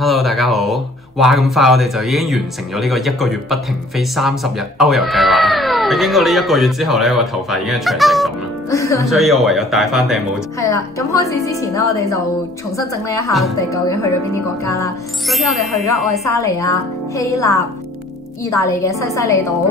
Hello， 大家好！哇，咁快我哋就已經完成咗呢個1個月不停飛30日歐遊計劃。經過呢1個月之後呢，我頭髮已經係長成咁啦，咁所以我唯有戴翻頂帽。係啦，咁開始之前呢，我哋就重新整理一下我哋究竟去咗邊啲國家啦。首先我哋去咗愛沙尼亞、希臘、意大利嘅西西里島、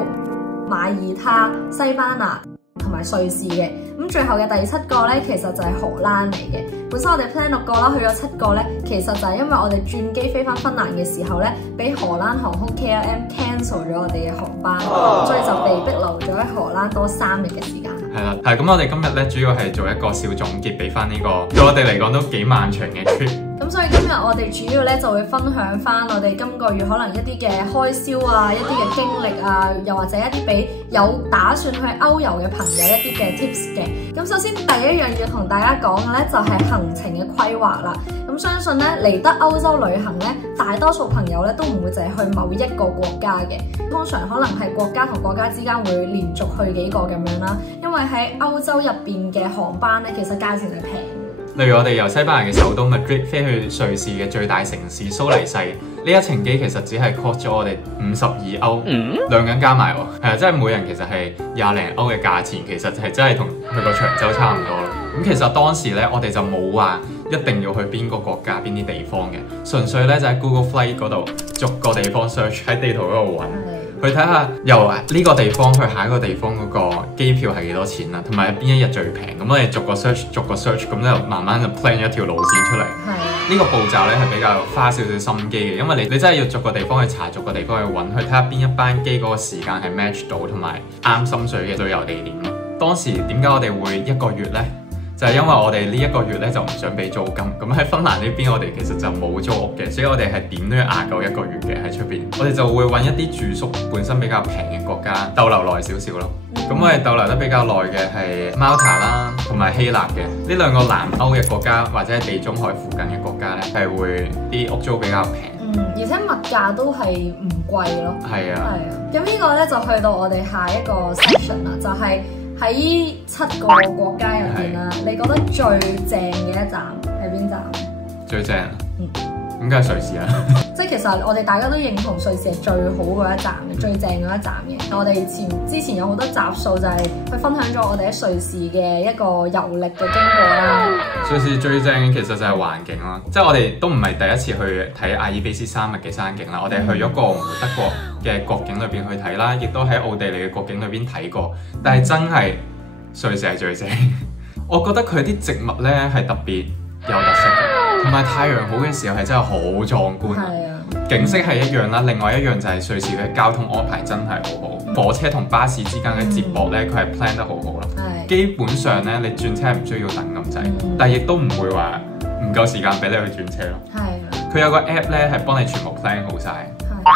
馬耳他、西班牙同埋瑞士嘅。咁最後嘅第7個呢，其實就係荷蘭嚟嘅。本身我哋 plan 6個啦，去咗7個呢，其實就係因為我哋轉機飛翻芬蘭嘅時候呢，俾荷蘭航空 KLM cancel 咗我哋嘅航班，所以就被逼留咗喺荷蘭多3日嘅時間。係啦，係咁，我哋今日咧主要係做一個小總結，俾翻呢個對我哋嚟講都幾漫長嘅 trip。咁所以今日我哋主要咧就會分享翻我哋今個月可能一啲嘅開銷啊，一啲嘅經歷啊，又或者一啲俾有打算去歐遊嘅朋友一啲嘅 tips 嘅。咁首先第一樣要同大家講嘅咧就係行程嘅規劃啦。咁相信咧嚟得歐洲旅行咧，大多數朋友咧都唔會淨係去某一個國家嘅，通常可能係國家同國家之間會連續去幾個咁樣啦。因為喺歐洲入邊嘅航班咧，其實價錢係平。例如我哋由西班牙嘅首都 Madrid 飛去瑞士嘅最大城市蘇黎世，呢一程機其實只係 cost 咗我哋52歐，兩人加埋喎，係啊，即係每人其實係20零歐嘅價錢，其實係真係同去個長洲差唔多咯。咁其實當時咧，我哋就冇話一定要去邊個國家、邊啲地方嘅，純粹咧就喺 Google Flight 嗰度逐個地方 search 喺地圖嗰度揾。去睇下由呢個地方去下一個地方嗰個機票係幾多錢啦，同埋邊一日最平。咁我哋逐個 search，咁就慢慢就 plan 一條路線出嚟。呢個步驟咧係比較花少少心機嘅，因為你真係要逐個地方去查，逐個地方去揾，去睇下邊一班機嗰個時間係 match 到，同埋啱心水嘅旅遊地點咯。當時點解我哋會1個月呢？就係因為我哋呢1個月咧就唔想俾租金，咁喺芬蘭呢邊我哋其實就冇租屋嘅，所以我哋係點都要捱夠1個月嘅喺出邊。我哋就會揾一啲住宿本身比較平嘅國家逗留耐少少咯。咁我哋逗留得比較耐嘅係 Malta 啦，同埋希臘嘅呢2個南歐嘅國家，或者係地中海附近嘅國家咧，係會啲屋租比較平，而且物價都係唔貴咯。係啊。咁呢個咧就去到我哋下一個 section 啦，就係喺7個國家入邊啦，你覺得最正嘅一站係邊站？最正，咁梗係瑞士啦。即係其實我哋大家都認同瑞士係最好嗰一站嘅，最正嗰一站嘅。我哋之前有好多集數就係去分享咗我哋喺瑞士嘅一個遊歷嘅經過啦。瑞士最正嘅其實就係環境啦，即係我哋都唔係第一次去睇阿爾卑斯山脈嘅山景啦，我哋去咗過德國嘅國境裏邊去睇啦，亦都喺奧地利嘅國境裏邊睇過，但係真係瑞士係最正。我覺得佢啲植物咧係特別有特色嘅，同埋太陽好嘅時候係真係好壯觀。景色係一樣啦，另外一樣就係瑞士嘅交通安排真係好好，火車同巴士之間嘅接駁咧，佢係 plan 得好好啦。基本上咧，你轉車係唔需要等咁滯，但係亦都唔會話唔夠時間俾你去轉車咯。佢有個 app 咧係幫你全部 plan 好晒，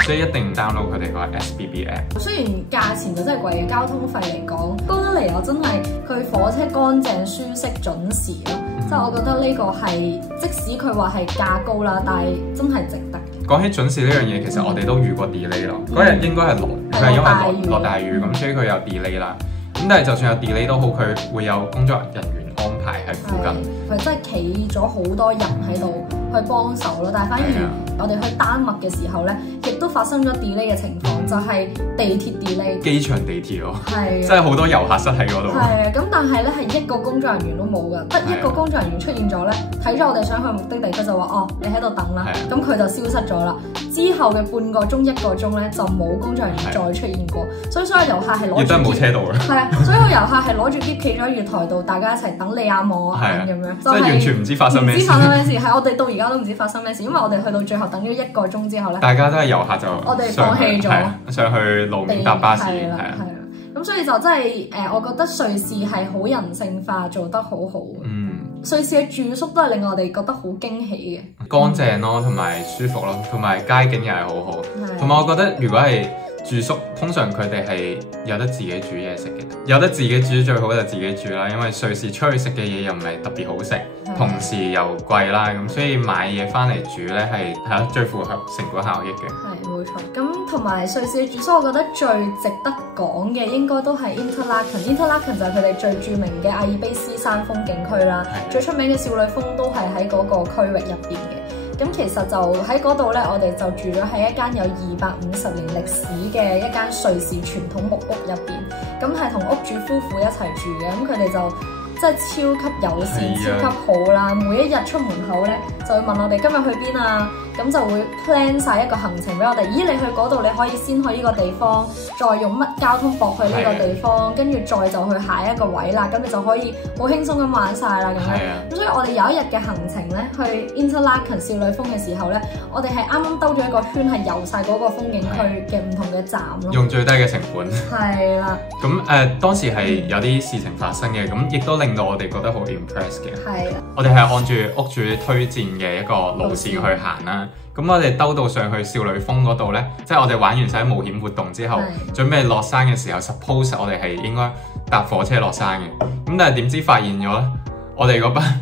所以一定 download 佢哋個 SBB app。雖然價錢就真係貴嘅，交通費嚟講，高得嚟又真係佢火車乾淨、舒適、準時咯。即係我覺得呢個係即使佢話係價高啦，但係真係值得。講起準時呢樣嘢，其實我哋都遇過 delay 咯。嗰日應該係佢係因為落大雨咁，所以佢有 delay 啦。咁但係就算有 delay 都好，佢會有工作人員安排喺附近。佢真係企咗好多人喺度去幫手咯。但係反而我哋去丹麥嘅時候咧，亦都發生咗 delay 嘅情況，就係地鐵 delay。機場地鐵咯，係真係好多遊客塞喺嗰度。係啊，咁但係咧係一個工作人員都冇㗎，得一個工作人員出現咗咧，睇咗我哋想去目的地，佢就話：哦，你喺度等啦。咁佢就消失咗啦。之後嘅半個鐘、1個鐘咧，就冇工作人員再出現過。所以所有遊客係攞住，亦都係冇車到嘅。係啊，所有遊客係攞住喼企咗喺月台度，大家一齊等你眼望我眼咁樣。即係完全唔知發生咩事。唔知發生咩事，係我哋到而家都唔知發生咩事，因為我哋去到最後等咗1個鐘之後咧，大家都係遊客就我哋放棄咗，上去路面搭巴士。係啦，咁所以就真係我覺得瑞士係好人性化，做得好好。瑞士嘅住宿都係令我哋覺得好驚喜嘅，乾淨咯，同埋舒服咯，同埋街景又係好好。同埋我覺得如果係住宿，通常佢哋係有得自己煮嘢食嘅，有得自己煮最好就自己煮啦，因為瑞士出去食嘅嘢又唔係特別好食，同時又貴啦，咁所以買嘢翻嚟煮咧係最符合成本效益嘅。係冇錯，咁同埋瑞士嘅住宿，我覺得最值得講嘅應該都係 Interlaken。Interlaken 就係佢哋最著名嘅阿爾卑斯山風景區啦，最出名嘅少女峰都係喺嗰個區域入邊嘅。咁咁其實就喺嗰度咧，我哋就住咗喺一間有250年歷史嘅一間瑞士傳統木屋入邊，咁係同屋主夫婦一齊住嘅，咁佢哋就真係超級友善、超級好啦。每一日出門口咧，就會問我哋今日去邊啊，咁就會 plan 晒一個行程俾我哋。咦，你去嗰度你可以先去呢個地方，再用乜交通駁去呢個地方，跟住再就去下一個位啦，咁你就可以好輕鬆咁玩晒啦咁樣。咁所以我哋有一日嘅行程咧，去 Interlaken 少女峰嘅時候咧，我哋係啱啱兜咗一個圈，係遊晒嗰個風景區嘅唔同嘅站咯。用最低嘅成本。係啦。咁當時係有啲事情發生嘅，咁亦都令到我哋覺得好 impress 嘅。係啊。我哋係按住屋主推薦嘅一個路線去行啦。咁我哋兜到上去少女峰嗰度咧，即係我哋玩完晒冒險活動之後，準備落山嘅時候 ，suppose 我哋係應該搭火車落山嘅。咁但係點知發現咗咧，我哋嗰班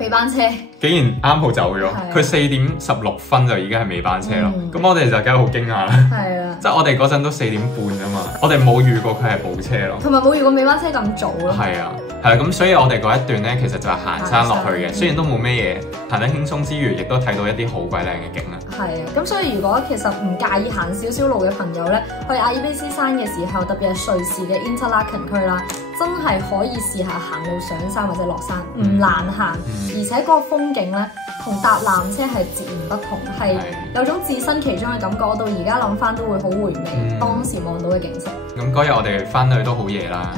尾班車竟然啱好走咗，佢4點16分就已經係尾班車咯。咁我哋就梗係好驚訝啦。係啊，即係我哋嗰陣都4點半㗎嘛，我哋冇預過佢係補車咯，同埋冇預過尾班車咁早咯。係啊。係啦，咁所以我哋嗰一段咧，其實就係行山落去嘅，雖然都冇咩嘢，行得輕鬆之餘，亦都睇到一啲好鬼靚嘅景啦。係啊，咁所以如果其實唔介意行少少路嘅朋友咧，去阿爾卑斯山嘅時候，特別係瑞士嘅 Interlaken 區啦，真係可以試下行路上山或者落山，唔難行，而且嗰個風景咧同搭纜車係截然不同，係有種置身其中嘅感覺。我到而家諗翻都會好回味當時望到嘅景色。咁嗰日我哋翻去都好夜啦。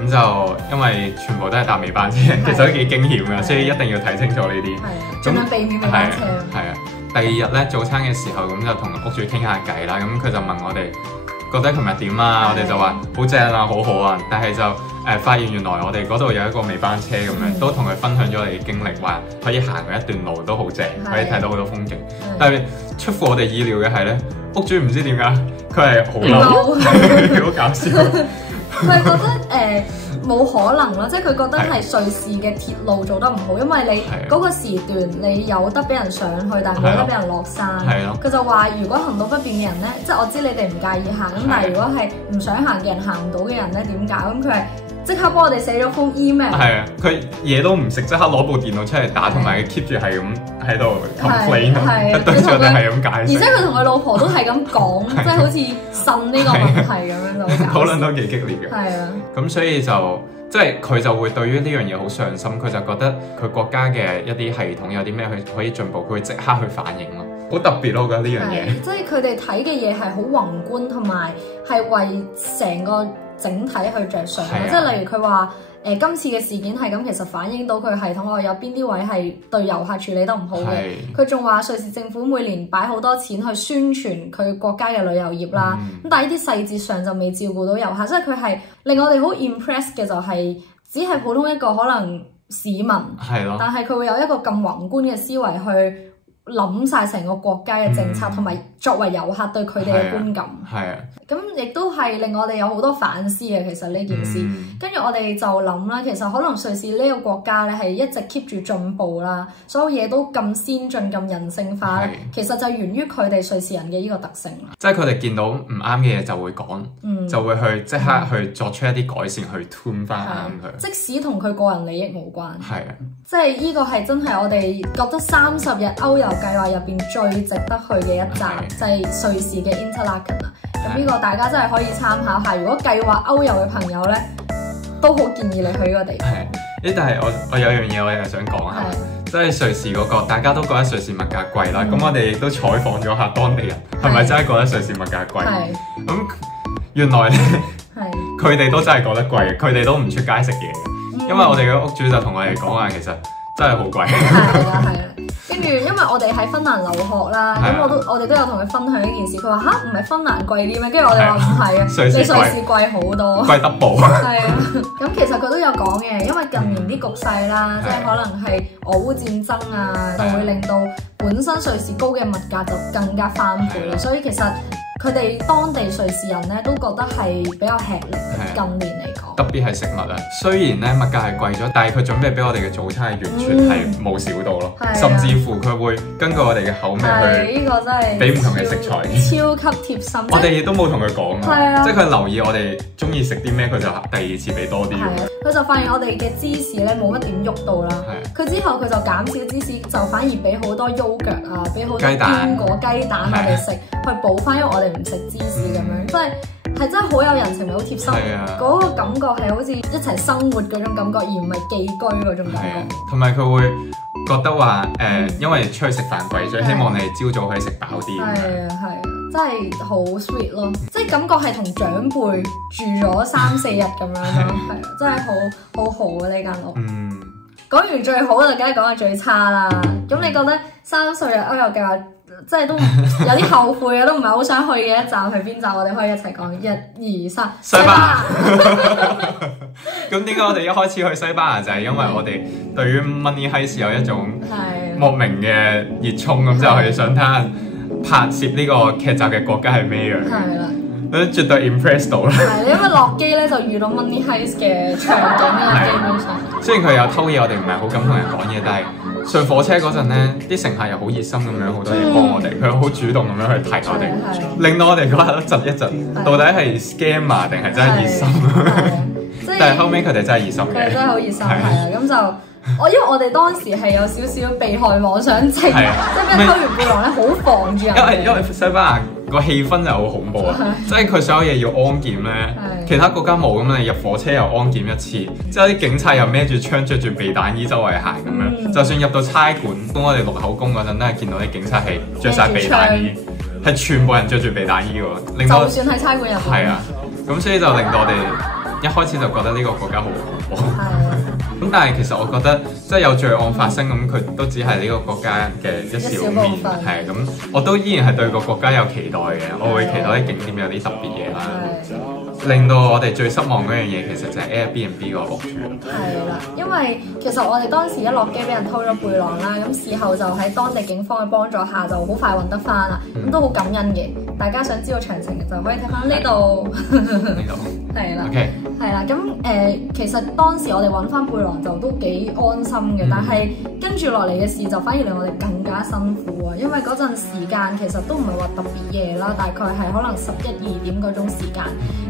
咁就因為全部都係搭尾班車，其實都幾驚險嘅，所以一定要睇清楚呢啲。係，盡量避免尾班車。係啊，第二日咧早餐嘅時候，咁就同屋主傾下偈啦。咁佢就問我哋覺得琴日點啊？我哋就話好正啊，好好啊。但係就發現原來我哋嗰度有一個尾班車咁樣，都同佢分享咗我哋嘅經歷，話可以行嗰一段路都好正，可以睇到好多風景。但係出乎我哋意料嘅係咧，屋主唔知點解佢係好嬲，好搞笑。佢係覺得冇可能咯，即係佢覺得係瑞士嘅鐵路做得唔好，因為你嗰個時段你有得俾人上去，但係冇得俾人落山。佢就話如果行動不便嘅人咧，即係我知你哋唔介意行，咁但係如果係唔想行嘅人行唔到嘅人咧，點搞？咁佢係即刻幫我哋寫咗封 email。係啊，佢嘢都唔食，即刻攞部電腦出嚟打，同埋 keep 住係咁喺度 complain，對住我哋係咁解釋。而且佢同佢老婆都係咁講，即係好似呻呢個問題咁樣就討論都幾激烈嘅。係啊，咁所以就即係佢就會對於呢樣嘢好上心，佢就覺得佢國家嘅一啲系統有啲咩可以進步，佢會即刻去反映咯，好特別咯，我覺得呢樣嘢。即係佢哋睇嘅嘢係好宏觀，同埋係為成個整體去着想。即係例如佢話今次嘅事件係咁，其實反映到佢系統有邊啲位係對遊客處理得唔好嘅。佢仲話瑞士政府每年擺好多錢去宣傳佢國家嘅旅遊業啦，咁但係呢啲細節上就未照顧到遊客，即係佢係令我哋好 impress 嘅就係只係普通一個可能市民，但係佢會有一個咁宏觀嘅思維去諗晒成個國家嘅政策，同埋作為遊客對佢哋嘅觀感。係啊，咁亦都係令我哋有好多反思嘅。其實呢件事，跟住我哋就諗啦，其實可能瑞士呢個國家咧係一直 keep 住進步啦，所有嘢都咁先進、咁人性化咧，其實就源於佢哋瑞士人嘅呢個特性啦。即係佢哋見到唔啱嘅嘢就會講，就會去即刻去作出一啲改善，去 tune 翻啱佢。即使同佢個人利益無關。係啊，即係呢個係真係我哋覺得30日歐遊計劃入邊最值得去嘅一站，就係瑞士嘅 Interlaken 啦。咁呢個大家真係可以參考下。如果計劃歐遊嘅朋友咧，都好建議你去呢個地方。但係我有樣嘢我又想講下，即係瑞士嗰個大家都覺得瑞士物價貴啦。咁我哋亦都採訪咗下當地人，係咪真係覺得瑞士物價貴？咁原來咧，佢哋都真係覺得貴嘅，佢哋都唔出街食嘢嘅，因為我哋嘅屋主就同我哋講話，其實真係好貴。係啊。跟住，因為我哋喺芬蘭留學啦，咁我哋都有同佢分享呢件事。佢話吓，唔係芬蘭貴啲咩？跟住我哋話唔係啊，你瑞士貴好多，貴double。係啊，咁其實佢都有講嘅，因為近年啲局勢啦，即係可能係俄烏戰爭啊，就會令到本身瑞士高嘅物價就更加翻倍，所以其實佢哋當地瑞士人咧都覺得係比較吃力，近年嚟講。特別係食物啊，雖然咧物價係貴咗，但係佢準備俾我哋嘅早餐係完全係冇少到咯，甚至乎佢會根據我哋嘅口味去呢個真係俾唔同嘅食材，超級貼心。我哋亦都冇同佢講，即係佢留意我哋中意食啲咩，佢就第二次俾多啲。佢就發現我哋嘅芝士咧冇乜點喐到啦，佢之後佢就減少芝士，就反而俾好多 yogurt 啊，俾好多堅果雞蛋我哋食，去補翻，因為我哋唔食芝士咁樣，即係真係好有人情味，好貼心。嗰個感覺係好似一齊生活嗰種感覺，而唔係寄居嗰種感覺。同埋佢會覺得話因為出去食飯貴，所以希望你朝早可以食飽啲。係真係好 sweet 咯，即係感覺係同長輩住咗3-4日咁樣咯，係啊，真係好好啊呢間屋。講完最好就梗係講下最差啦。咁你覺得3歲嘅歐遊計劃，即係都有啲後悔啊，都唔係好想去嘅一站係邊站？我哋可以一齊講1、2、3。西班牙。咁點解我哋一開始去西班牙就係因為我哋對於 Money Heist 有一種莫名嘅熱衷，咁就係想睇下拍攝呢個劇集嘅國家係咩樣。係啦。絕對 impress 到啦！係，因為落機咧就遇到 Money Heist 嘅場景啦，基本上。雖然佢有偷嘢，我哋唔係好敢同人講嘢，但係上火車嗰陣咧，啲乘客又好熱心咁樣，好多嘢幫我哋，佢好主動咁樣去提我哋，令到我哋嗰刻都窒一窒，到底係 scammer 定係真係熱心？但係後尾佢哋真係熱心嘅，佢哋真係好熱心，係啊，咁就。因為我哋當時係有少少被害妄想症，即係俾人偷完背囊咧，好防住人。因為西班牙個氣氛就好恐怖啊！即係佢所有嘢要安檢咧，其他國家冇咁，你入火車又安檢一次，之後啲警察又孭住槍着住避彈衣周圍行咁樣。就算入到差館，當我哋錄口供嗰陣，都係見到啲警察係着晒避彈衣，係全部人着住避彈衣喎。令到就算喺差館入邊。係啊，咁所以就令到我哋一開始就覺得呢個國家好恐怖。咁但係其實我覺得即係有罪案發生咁，佢都只係呢個國家嘅一小面，係咁，我都依然係對個國家有期待嘅，我會期待啲景點有啲特別嘢啦。令到我哋最失望嗰樣嘢，其實就係 Airbnb 個屋主。係啦，因為其實我哋當時一落機俾人偷咗背囊啦，咁事後就喺當地警方嘅幫助下，就好快揾得翻啦，咁都好感恩嘅。大家想知道詳情就可以睇翻呢度。呢度係啦，係啦，咁其實當時我哋揾翻背囊就都幾安心嘅，但係跟住落嚟嘅事就反而令我哋更加辛苦啊，因為嗰陣時間其實都唔係話特別夜啦，大概係可能11、2點嗰種時間，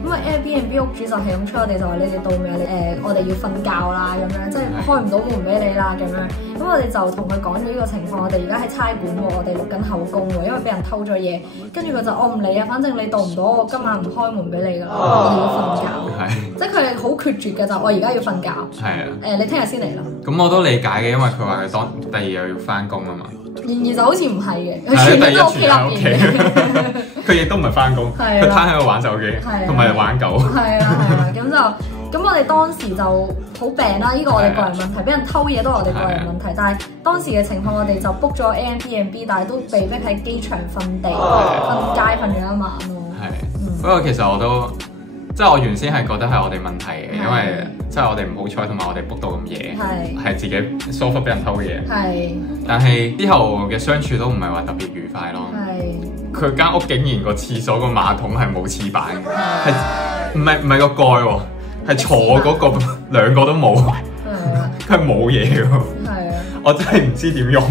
因為Airbnb 屋主就係咁催我哋，就話你哋到未？我哋要瞓覺啦，咁樣即係開唔到門俾你啦，咁樣。咁我哋就同佢講咗呢個情況，我哋而家喺差館喎，我哋錄緊口供喎，因為俾人偷咗嘢。跟住佢就我唔理啊，反正你到唔到，我今晚唔開門俾你㗎，我哋要瞓覺。即係佢係好決絕嘅，就我而家要瞓覺。係啊。你聽日先嚟啦。咁我都理解嘅，因為佢話佢第二日要翻工啊嘛。然而就好似唔係嘅，佢全日都屋企入邊嘅。佢亦都唔係翻工，佢攤喺度玩手機，同埋玩狗。係啦，咁我哋當時就好病啦，呢個我哋個人問題，俾人偷嘢都係我哋個人問題。但係當時嘅情況，我哋就 book 咗 Airbnb，但係都被逼喺機場瞓地、瞓街瞓咗一晚咯。係，不過其實我都即係我原先係覺得係我哋問題嘅，因為即係我哋唔好彩，同埋我哋 book 到咁夜，係自己疏忽俾人偷嘢。係，但係之後嘅相處都唔係話特別愉快咯。係，佢間屋竟然個廁所個馬桶係冇廁板嘅，係唔係個蓋喎？係坐嗰個兩個都冇，佢係冇嘢嘅。係啊，我真係唔知點用，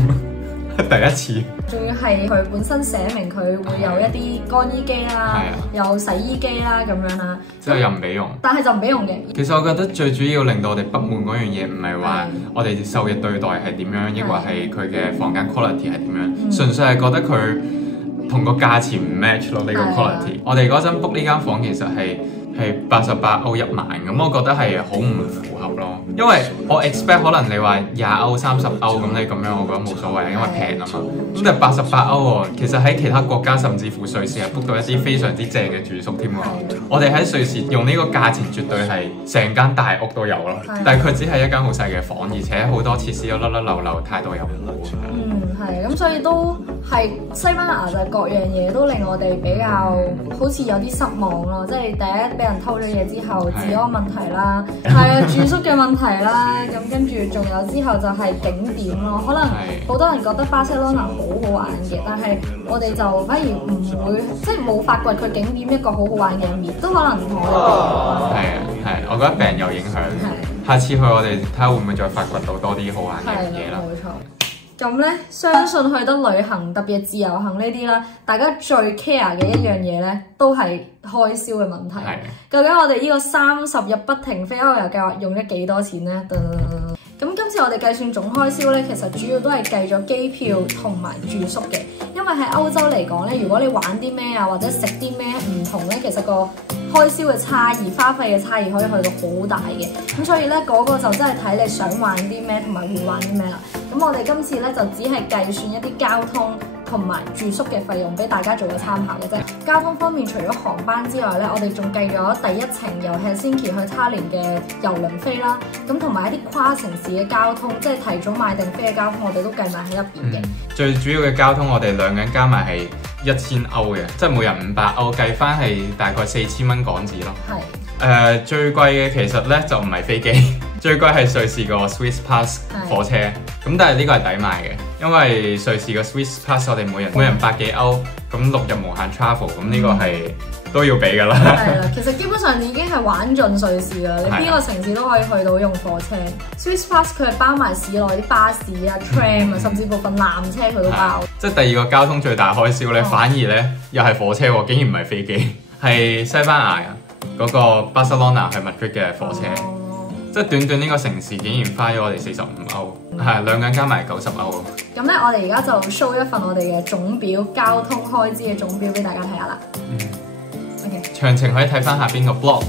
第一次。仲要係佢本身寫明佢會有一啲乾衣機啦，有洗衣機啦咁樣啦，之後又唔俾用。但係就唔俾用嘅。其實我覺得最主要令到我哋不滿嗰樣嘢，唔係話我哋受嘅對待係點樣，抑或係佢嘅房間 quality 係點樣，純粹係覺得佢同個價錢唔 match 咯，呢個 quality。我哋嗰陣 book 呢間房其實係88歐1晚，咁我覺得係好唔符合咯。因為我 expect 可能你話20歐、30歐咁，你咁樣我覺得冇所謂，因為平啊嘛。咁但係88歐喎，其實喺其他國家甚至乎瑞士係 book 到一啲非常之正嘅住宿添喎。我哋喺瑞士用呢個價錢絕對係成間大屋都有咯，但係佢只係一間好細嘅房，而且好多設施都甩甩漏漏，態度又唔好。係咁，所以都係西班牙就各樣嘢都令我哋比較好似有啲失望咯。即係第一俾人偷咗嘢之後，治安問題啦，係啊，住宿嘅問題啦，咁跟住仲有之後就係景點咯。可能好多人覺得巴塞羅那好好玩嘅，但係我哋就反而唔會，即係冇發掘佢景點一個好好玩嘅一面，都可能唔同我哋。係啊，我覺得病有影響。下次去我哋睇下會唔會再發掘到多啲好玩嘅嘢啦。冇錯。咁咧，相信去得旅行，特別係自由行呢啲啦，大家最 care 嘅一樣嘢咧，都係開銷嘅問題。究竟我哋呢個30日不停飛歐遊計劃用咗幾多錢咧？咁今次我哋計算總開銷咧，其實主要都係計咗機票同埋住宿嘅。因為喺歐洲嚟講咧，如果你玩啲咩啊，或者食啲咩唔同咧，其實個開銷嘅差異、花費嘅差異可以去到好大嘅。咁所以咧，嗰個就真係睇你想玩啲咩同埋會玩啲咩啦。咁我哋今次咧就只係計算一啲交通同埋住宿嘅費用俾大家做個參考嘅啫。交通方面，除咗航班之外咧，我哋仲計咗第一程由 Helsinki 去他連嘅郵輪飛啦，咁同埋一啲跨城市嘅交通，即係提早買定飛嘅交通，我哋都計埋喺入邊嘅。最主要嘅交通，我哋兩個人加埋係1000歐嘅，即係每人500歐，計翻係大概4000蚊港紙咯。係。最貴嘅其實咧就唔係飛機，最貴係瑞士個 Swiss Pass 火車。咁但係呢個係抵買嘅，因為瑞士個 Swiss Pass 我哋每人100幾歐，咁6日無限 travel， 咁呢個係都要俾㗎啦。係啦，其實基本上已經係玩盡瑞士啦，你邊個城市都可以去到用火車。Swiss Pass 佢係包埋市內啲巴士啊、tram 啊，甚至部分纜車佢都包。即係第二個交通最大開銷咧，反而咧又係火車喎，竟然唔係飛機，係西班牙嗰個巴塞羅那去 Madrid 嘅火車。即係短短呢個城市竟然花咗我哋45歐，係兩個人加埋90歐。咁咧，我哋而家就 show 一份我哋嘅總表，交通開支嘅總表俾大家睇下啦。OK。詳情可以睇翻下邊個 blog。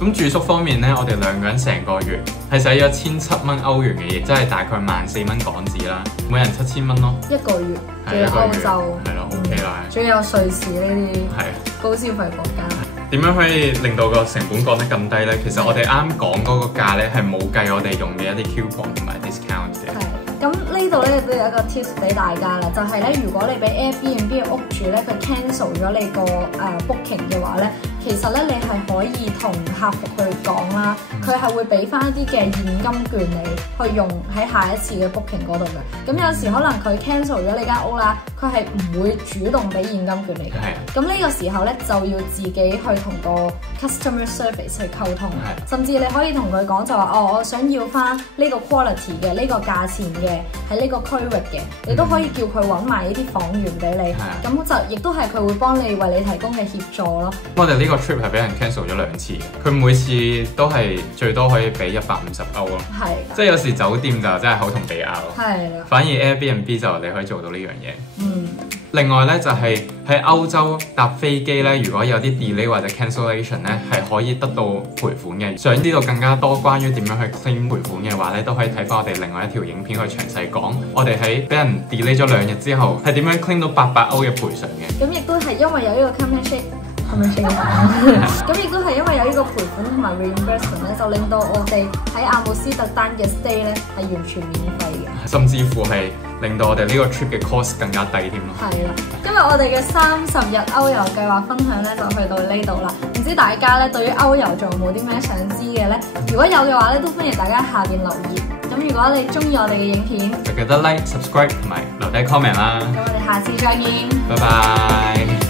咁住宿方面咧，我哋兩個人成個月係使咗1700蚊歐元嘅嘢，即係大概14,000蚊港紙啦，每人7000蚊咯。一個月。係歐洲。係咯 ，OK 啦。仲有瑞士呢啲高消費國家。點樣可以令到個成本降得咁低呢？其實我哋啱講嗰個價呢，係冇計我哋用嘅一啲 coupon 同埋 discount 嘅。係。咁呢度咧都有一個 tips 俾大家啦，就係咧，如果你俾 Airbnb 嘅屋主咧，佢 cancel 咗你個booking 嘅話咧，其實咧你係可以同客服去講啦，佢係會俾翻一啲嘅現金券你去用喺下一次嘅 booking 嗰度嘅。咁有時可能佢 cancel 咗你間屋啦，佢係唔會主動俾現金券你嘅。係。咁呢個時候咧就要自己去同個 customer service 去溝通，甚至你可以同佢講就話我想要翻呢個 quality 嘅呢個價錢嘅。喺呢個區域嘅，你都可以叫佢揾埋呢啲房源俾你，咁就亦都係佢會幫你為你提供嘅協助咯。我哋呢個 trip 係俾人 cancel 咗2次嘅，佢每次都係最多可以俾150歐咯。係，即係有時酒店就真係口同鼻拗。係啦，反而 Airbnb 就你可以做到呢樣嘢。另外咧就係喺歐洲搭飛機咧，如果有啲 delay 或者 cancellation 咧，係可以得到賠款嘅。想知道更加多關於點樣去 claim 賠款嘅話咧，都可以睇翻我哋另外一條影片去詳細講。我哋喺俾人 delay 咗2日之後，係點樣 claim 到800歐嘅賠償嘅。咁亦都係因為有呢個 commission。咁亦都係因為有呢個賠款同埋 reimbursement 咧，就令到我哋喺阿姆斯特丹嘅 stay 咧係完全免費嘅，甚至乎係令到我哋呢個 trip 嘅 cost 更加低添咯。係啦，今日我哋嘅30日歐遊計劃分享咧就去到呢度啦。唔知大家咧對於歐遊仲有冇啲咩想知嘅咧？如果有嘅話咧，都歡迎大家下邊留言。咁如果你中意我哋嘅影片，就記得 like、subscribe 同埋留低 comment 啦。咁我哋下次再見，拜拜。